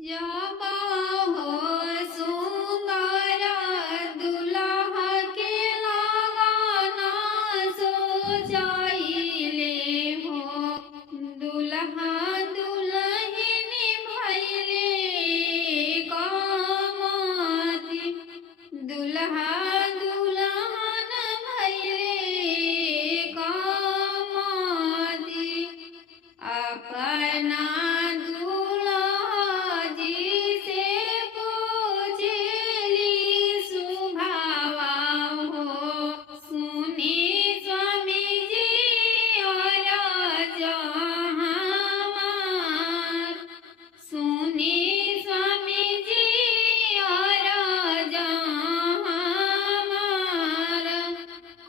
जब हो सुंदर दुल्हा के लगाना सो जाइले हो। दुल्हा दुल्हन भइले कामती। दुल्हा दुल्हन भइले कामती। अपना दूल्हा जी से पूछली सुभावा हो। सुनी स्वामी जी और जहामार। सुनी स्वामी जी और जहामार।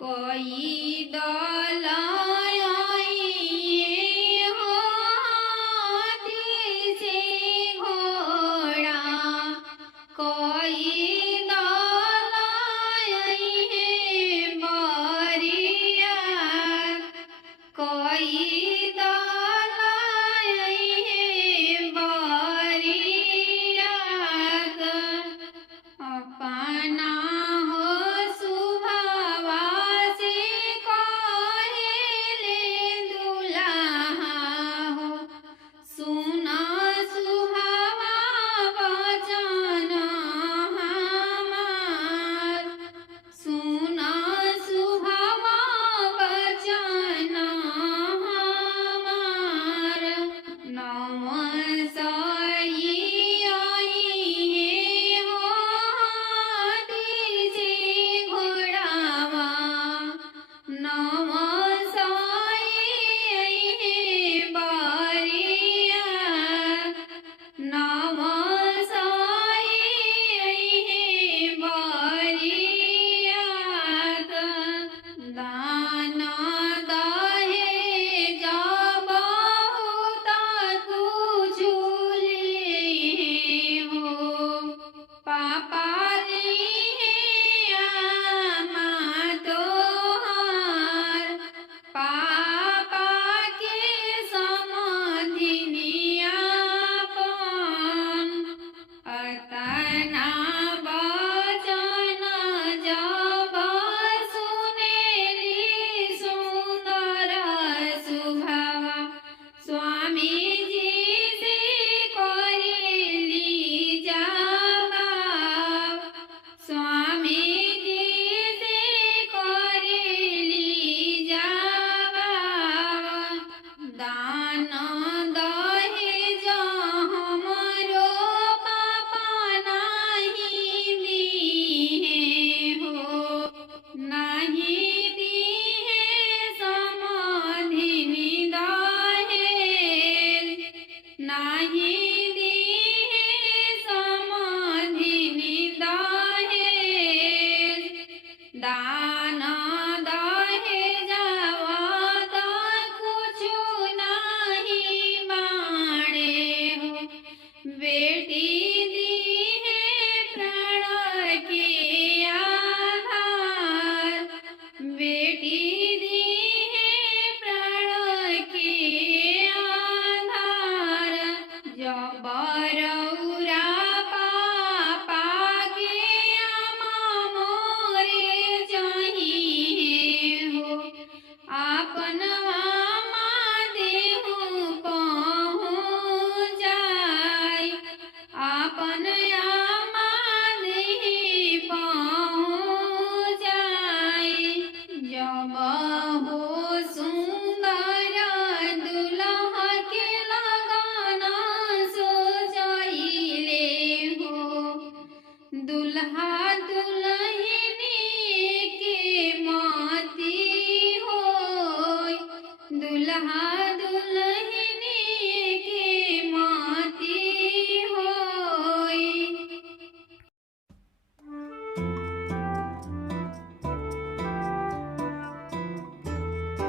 कोई दलाइए हो हाथी से घोड़ा। कोई दलाइए बरिया। कोई दलाइए बरिया। अपना हो सुभावा से कहेले दुल्हा हो। सुना सुहावा वचन हमार। सुना सुहावा वचन हमार। नमस्ते आइए हो हाथी से घोड़ावा। नमस्ते आइए बरिया। नमस्ते आइए बरिया। दान दहेज बहुत कुछुले हो। पापा आमा तोहार। पापा के समधिनियापन। अतना वचन जब सुनेली सुंदर सुभावा। स्वामी जी से करेली जवाब। स्वामी जी से करेली जवाब। दान दहेज हमरो पापा नहीं दिए हो। नहीं दिए समधिनी दहेज। नहीं दिए समधिनी दहेज। दान दहेजवा कुछु नहीं बाणे हो। बेटी दी है प्राण के आधार। बेटी दी है प्राण के आधार। जब रउरा